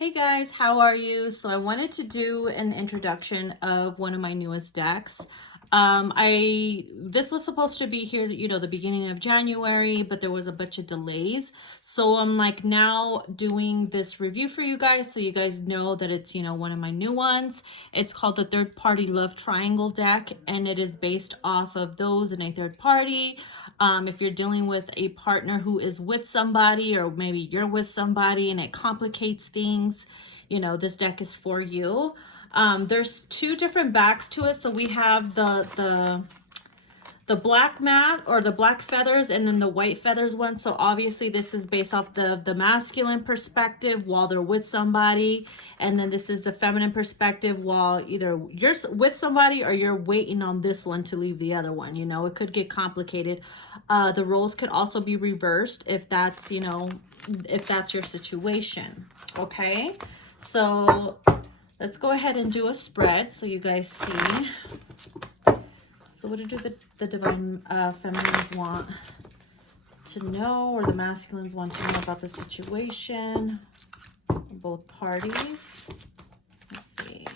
Hey guys, how are you? So I wanted to do an introduction of one of my newest decks. This was supposed to be here, the beginning of January, but there was a bunch of delays. So I'm like now doing this review for you guys so you guys know that it's, one of my new ones. It's called the Third Party Love Triangle deck, and it is based off of those in a third party. If you're dealing with a partner who is with somebody, or maybe you're with somebody and it complicates things, this deck is for you. There's two different backs to it. So we have the black mat or the black feathers, and then the white feathers one. So obviously this is based off the masculine perspective while they're with somebody, and then this is the feminine perspective while either you're with somebody or you're waiting on this one to leave the other one. It could get complicated. The roles could also be reversed if that's if that's your situation. Okay, so let's go ahead and do a spread so you guys see. So what do the divine feminines want to know, or the masculines want to know about the situation? Both parties. Let's see.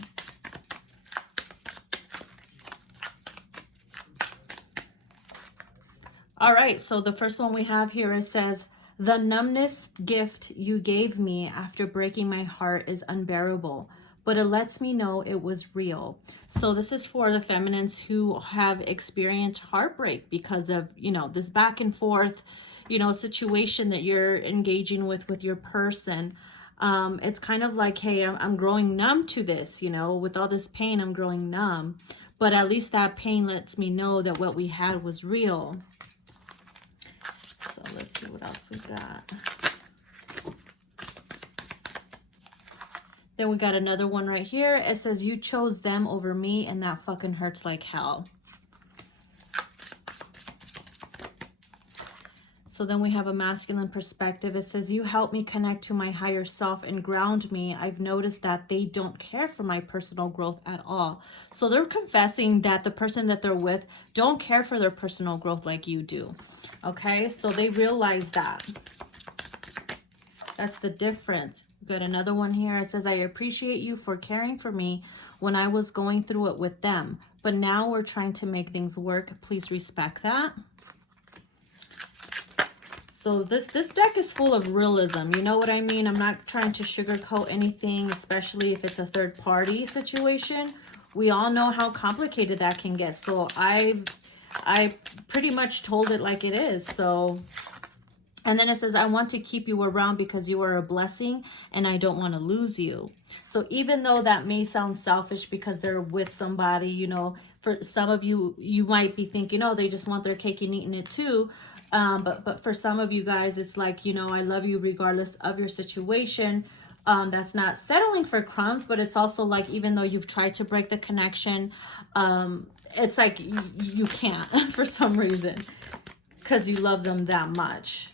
All right, so the first one we have here, it says, the numbness gift you gave me after breaking my heart is unbearable, but it lets me know it was real. So this is for the feminines who have experienced heartbreak because of, this back and forth, situation that you're engaging with your person. It's kind of like, hey, I'm growing numb to this, with all this pain, I'm growing numb, but at least that pain lets me know that what we had was real. So let's see what else we got. Then we got another one right here. It says, you chose them over me, and that fucking hurts like hell. So then we have a masculine perspective. It says, you help me connect to my higher self and ground me. I've noticed that they don't care for my personal growth at all. So they're confessing that the person that they're with don't care for their personal growth like you do. Okay, so they realize that. That's the difference. Got another one here. It says, I appreciate you for caring for me when I was going through it with them, but now we're trying to make things work. Please respect that. So this deck is full of realism. You know what I mean? I'm not trying to sugarcoat anything, especially if it's a third party situation. We all know how complicated that can get. So I pretty much told it like it is. So, and then it says, I want to keep you around because you are a blessing and I don't want to lose you. So even though that may sound selfish because they're with somebody, for some of you, you might be thinking, oh, they just want their cake and eating it too. But for some of you guys, it's like, I love you regardless of your situation. That's not settling for crumbs, but it's also like, even though you've tried to break the connection, it's like you can't for some reason because you love them that much.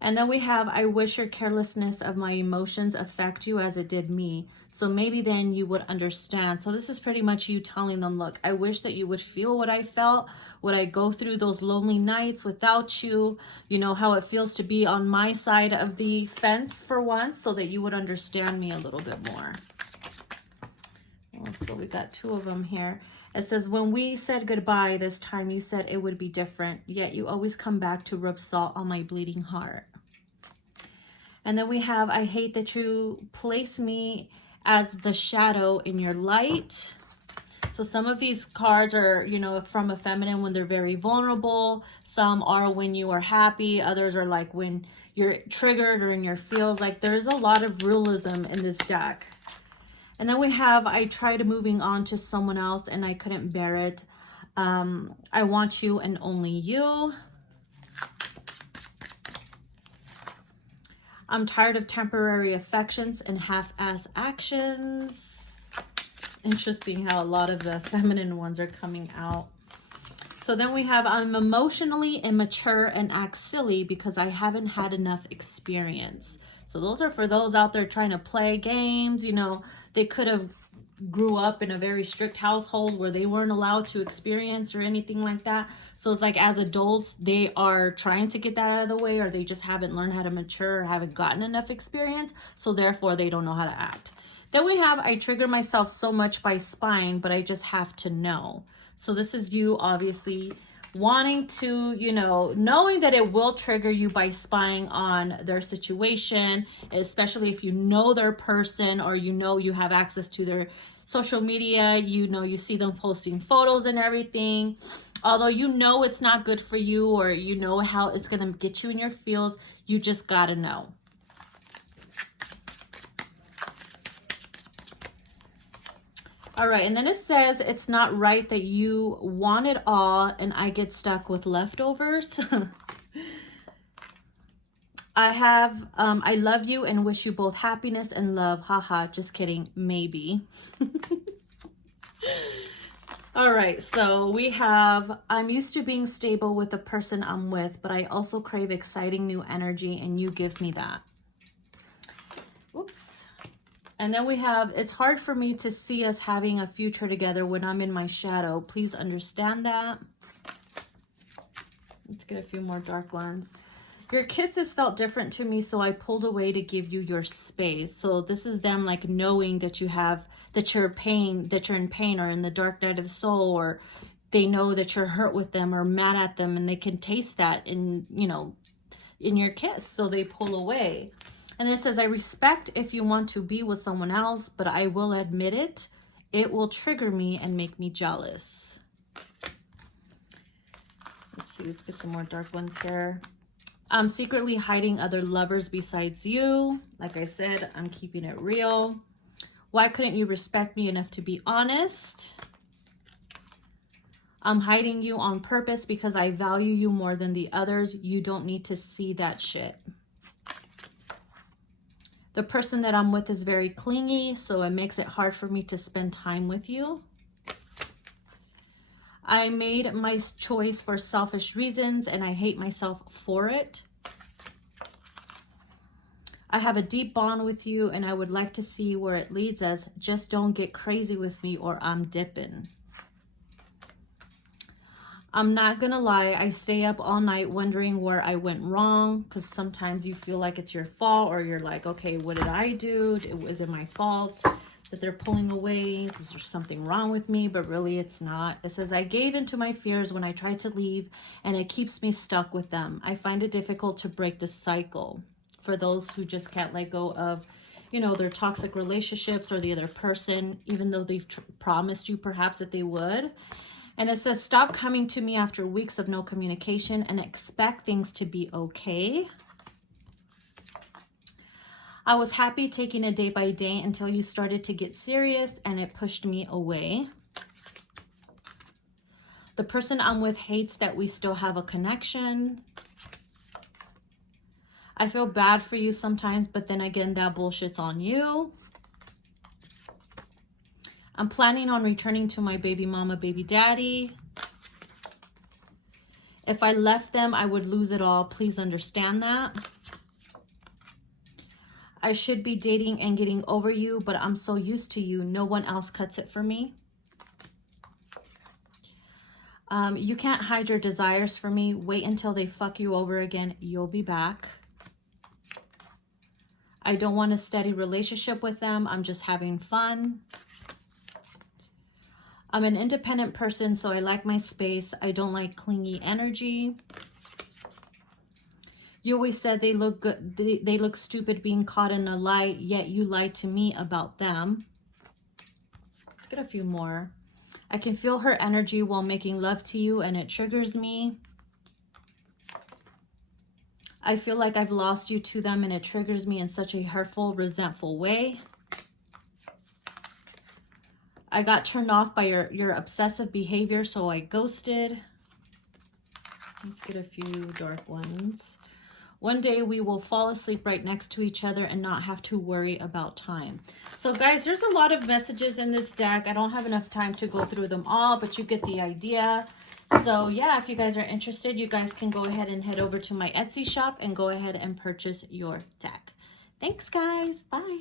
And then we have, I wish your carelessness of my emotions affect you as it did me. So maybe then you would understand. So this is pretty much you telling them, look, I wish that you would feel what I felt, what I go through those lonely nights without you, how it feels to be on my side of the fence for once, so that you would understand me a little bit more. So we got two of them here. It says, when we said goodbye this time, you said it would be different, yet you always come back to rub salt on my bleeding heart. And then we have, I hate that you place me as the shadow in your light. So some of these cards are, from a feminine when they're very vulnerable. Some are when you are happy. Others are like when you're triggered or in your feels. Like there's a lot of realism in this deck. And then we have, I tried moving on to someone else and I couldn't bear it. I want you and only you. I'm tired of temporary affections and half-ass actions. Interesting how a lot of the feminine ones are coming out. So then we have, I'm emotionally immature and act silly because I haven't had enough experience. So those are for those out there trying to play games. They could have grew up in a very strict household where they weren't allowed to experience or anything like that. So it's like as adults, they are trying to get that out of the way, or they just haven't learned how to mature or haven't gotten enough experience. So therefore they don't know how to act. Then we have, I trigger myself so much by spying, but I just have to know. So this is you obviously wanting to, you know, knowing that it will trigger you by spying on their situation, especially if you know their person, or you know you have access to their social media, you know, you see them posting photos and everything. Although you know it's not good for you, or you know how it's going to get you in your feels, you just got to know. All right, and then it says, it's not right that you want it all and I get stuck with leftovers. I love you and wish you both happiness and love. Haha, just kidding, maybe. All right, so we have, I'm used to being stable with the person I'm with, but I also crave exciting new energy and you give me that. Oops. And then we have, it's hard for me to see us having a future together when I'm in my shadow. Please understand that. Let's get a few more dark ones. Your kisses felt different to me, so I pulled away to give you your space. So this is them like knowing that you have, that you're in pain or in the dark night of the soul, or they know that you're hurt with them or mad at them, and they can taste that in, you know, in your kiss. So they pull away. And it says, I respect if you want to be with someone else, but I will admit it. It will trigger me and make me jealous. Let's see, let's get some more dark ones here. I'm secretly hiding other lovers besides you. Like I said, I'm keeping it real. Why couldn't you respect me enough to be honest? I'm hiding you on purpose because I value you more than the others. You don't need to see that shit. The person that I'm with is very clingy, so it makes it hard for me to spend time with you. I made my choice for selfish reasons and I hate myself for it. I have a deep bond with you and I would like to see where it leads us. Just don't get crazy with me or I'm dipping. I'm not gonna lie, I stay up all night wondering where I went wrong, because sometimes you feel like it's your fault, or you're like, okay, what did I do? Is it my fault that they're pulling away? Is there something wrong with me? But really it's not. It says, I gave into my fears when I tried to leave and it keeps me stuck with them. I find it difficult to break the cycle. For those who just can't let go of, you know, their toxic relationships or the other person, even though they've promised you perhaps that they would. And it says, stop coming to me after weeks of no communication and expect things to be okay. I was happy taking it day by day until you started to get serious and it pushed me away. The person I'm with hates that we still have a connection. I feel bad for you sometimes, but then again, that bullshit's on you. I'm planning on returning to my baby mama, baby daddy. If I left them, I would lose it all. Please understand that. I should be dating and getting over you, but I'm so used to you. No one else cuts it for me. You can't hide your desires for me. Wait until they fuck you over again. You'll be back. I don't want a steady relationship with them. I'm just having fun. I'm an independent person, so I like my space. I don't like clingy energy. You always said they look good. They look stupid being caught in a lie, yet you lied to me about them. Let's get a few more. I can feel her energy while making love to you, and it triggers me. I feel like I've lost you to them, and it triggers me in such a hurtful, resentful way. I got turned off by your obsessive behavior, so I ghosted. Let's get a few dark ones. One day we will fall asleep right next to each other and not have to worry about time. So guys, there's a lot of messages in this deck. I don't have enough time to go through them all, but you get the idea. So yeah, if you guys are interested, you guys can go ahead and head over to my Etsy shop and go ahead and purchase your deck. Thanks guys. Bye.